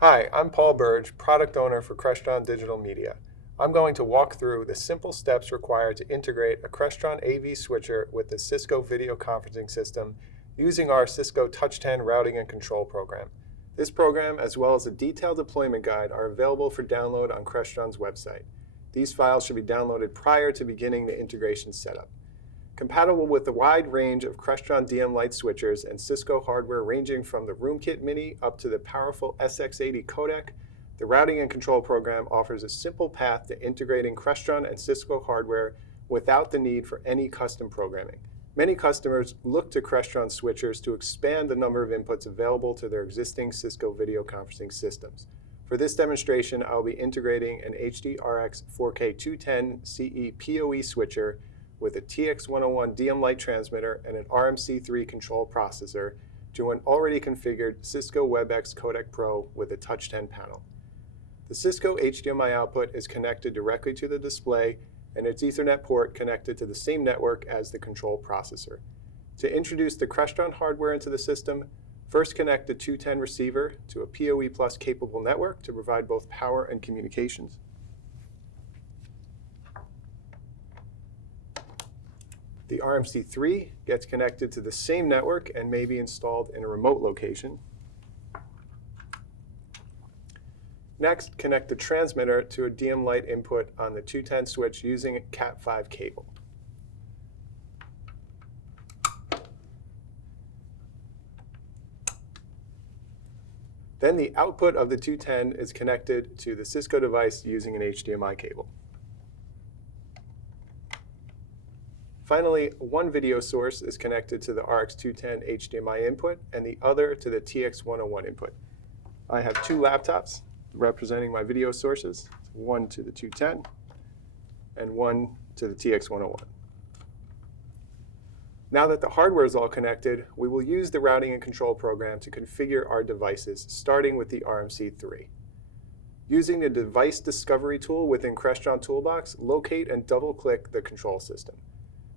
Hi, I'm Paul Burge, Product Owner for Crestron Digital Media. I'm going to walk through the simple steps required to integrate a Crestron AV switcher with the Cisco video conferencing system using our Cisco Touch 10 routing and control program. This program, as well as a detailed deployment guide, are available for download on Crestron's website. These files should be downloaded prior to beginning the integration setup. Compatible with a wide range of Crestron DM Lite switchers and Cisco hardware ranging from the RoomKit Mini up to the powerful SX80 codec, the routing and control program offers a simple path to integrating Crestron and Cisco hardware without the need for any custom programming. Many customers look to Crestron switchers to expand the number of inputs available to their existing Cisco video conferencing systems. For this demonstration, I'll be integrating an HDRX 4K210 CE PoE switcher with a TX101 DM Lite transmitter and an RMC3 control processor to an already configured Cisco WebEx Codec Pro with a Touch 10 panel. The Cisco HDMI output is connected directly to the display and its Ethernet port connected to the same network as the control processor. To introduce the Crestron hardware into the system, first connect the 210 receiver to a PoE Plus capable network to provide both power and communications. The RMC3 gets connected to the same network and may be installed in a remote location. Next, connect the transmitter to a DM Lite input on the 210 switch using a Cat5 cable. Then the output of the 210 is connected to the Cisco device using an HDMI cable. Finally, one video source is connected to the RX210 HDMI input and the other to the TX101 input. I have two laptops representing my video sources, one to the 210 and one to the TX101. Now that the hardware is all connected, we will use the routing and control program to configure our devices, starting with the RMC3. Using the Device Discovery tool within Crestron Toolbox, locate and double-click the control system.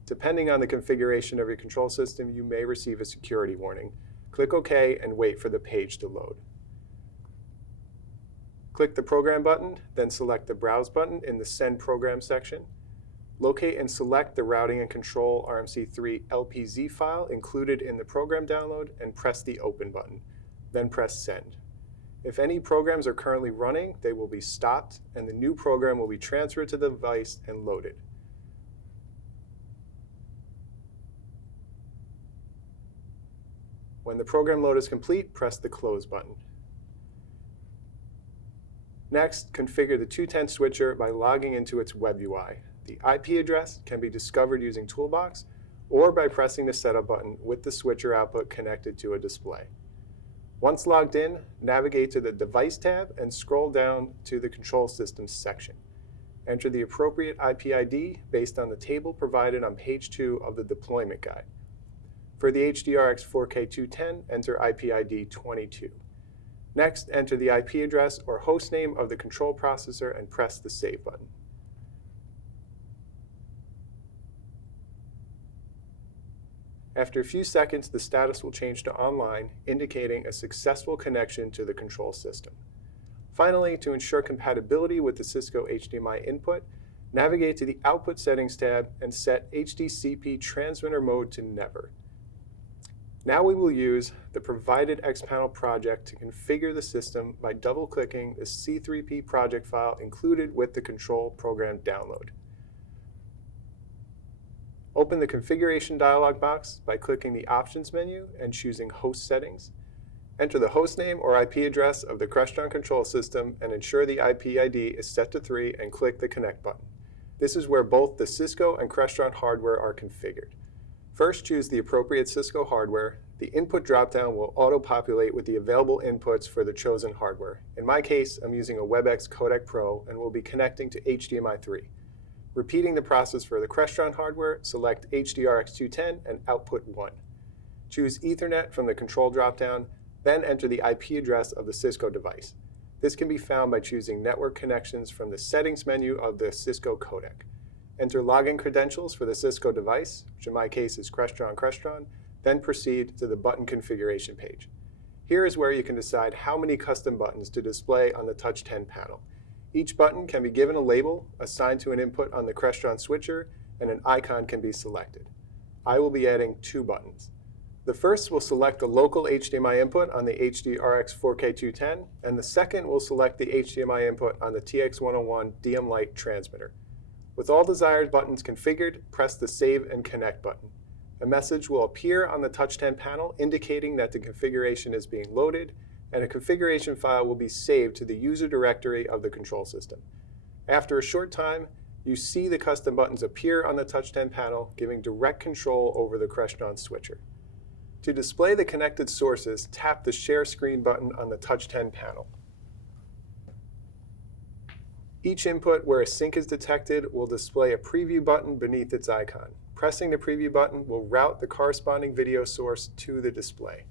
Depending on the configuration of your control system, you may receive a security warning. Click OK and wait for the page to load. Click the Program button, then select the Browse button in the Send Program section. Locate and select the Routing and Control RMC3 LPZ file included in the program download and press the Open button. Then press Send. If any programs are currently running, they will be stopped and the new program will be transferred to the device and loaded. When the program load is complete, press the Close button. Next, configure the 210 switcher by logging into its web UI. The IP address can be discovered using Toolbox or by pressing the Setup button with the switcher output connected to a display. Once logged in, navigate to the Device tab and scroll down to the Control Systems section. Enter the appropriate IP ID based on the table provided on page 2 of the deployment guide. For the HDRX 4K210, enter IP ID 22. Next, enter the IP address or host name of the control processor and press the Save button. After a few seconds, the status will change to online, indicating a successful connection to the control system. Finally, to ensure compatibility with the Cisco HDMI input, navigate to the Output Settings tab and set HDCP transmitter mode to Never. Now we will use the provided xPanel project to configure the system by double-clicking the C3P project file included with the control program download. Open the configuration dialog box by clicking the Options menu and choosing Host Settings. Enter the hostname or IP address of the Crestron control system and ensure the IP ID is set to 3 and click the Connect button. This is where both the Cisco and Crestron hardware are configured. First, choose the appropriate Cisco hardware. The input dropdown will auto-populate with the available inputs for the chosen hardware. In my case, I'm using a WebEx Codec Pro and will be connecting to HDMI 3. Repeating the process for the Crestron hardware, select HDRX210 and output 1. Choose Ethernet from the control dropdown, then enter the IP address of the Cisco device. This can be found by choosing Network Connections from the Settings menu of the Cisco codec. Enter login credentials for the Cisco device, which in my case is Crestron, then proceed to the button configuration page. Here is where you can decide how many custom buttons to display on the Touch 10 panel. Each button can be given a label, assigned to an input on the Crestron switcher, and an icon can be selected. I will be adding 2 buttons. The first will select the local HDMI input on the HDRX 4K210, and the second will select the HDMI input on the TX101 DM Lite transmitter. With all desired buttons configured, press the Save and Connect button. A message will appear on the Touch 10 panel indicating that the configuration is being loaded, and a configuration file will be saved to the user directory of the control system. After a short time, you see the custom buttons appear on the Touch 10 panel, giving direct control over the Crestron switcher. To display the connected sources, tap the Share Screen button on the Touch 10 panel. Each input where a sync is detected will display a preview button beneath its icon. Pressing the preview button will route the corresponding video source to the display.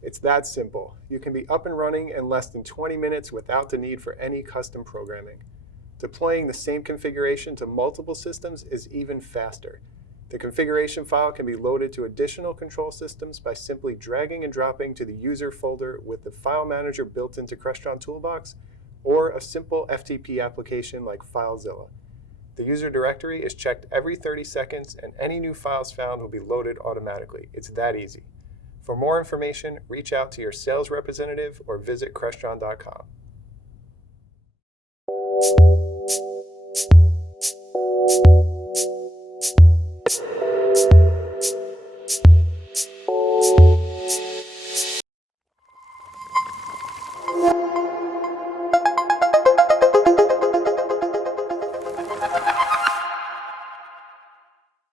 It's that simple. You can be up and running in less than 20 minutes without the need for any custom programming. Deploying the same configuration to multiple systems is even faster. The configuration file can be loaded to additional control systems by simply dragging and dropping to the user folder with the file manager built into Crestron Toolbox, or a simple FTP application like FileZilla. The user directory is checked every 30 seconds, and any new files found will be loaded automatically. It's that easy. For more information, reach out to your sales representative or visit Crestron.com.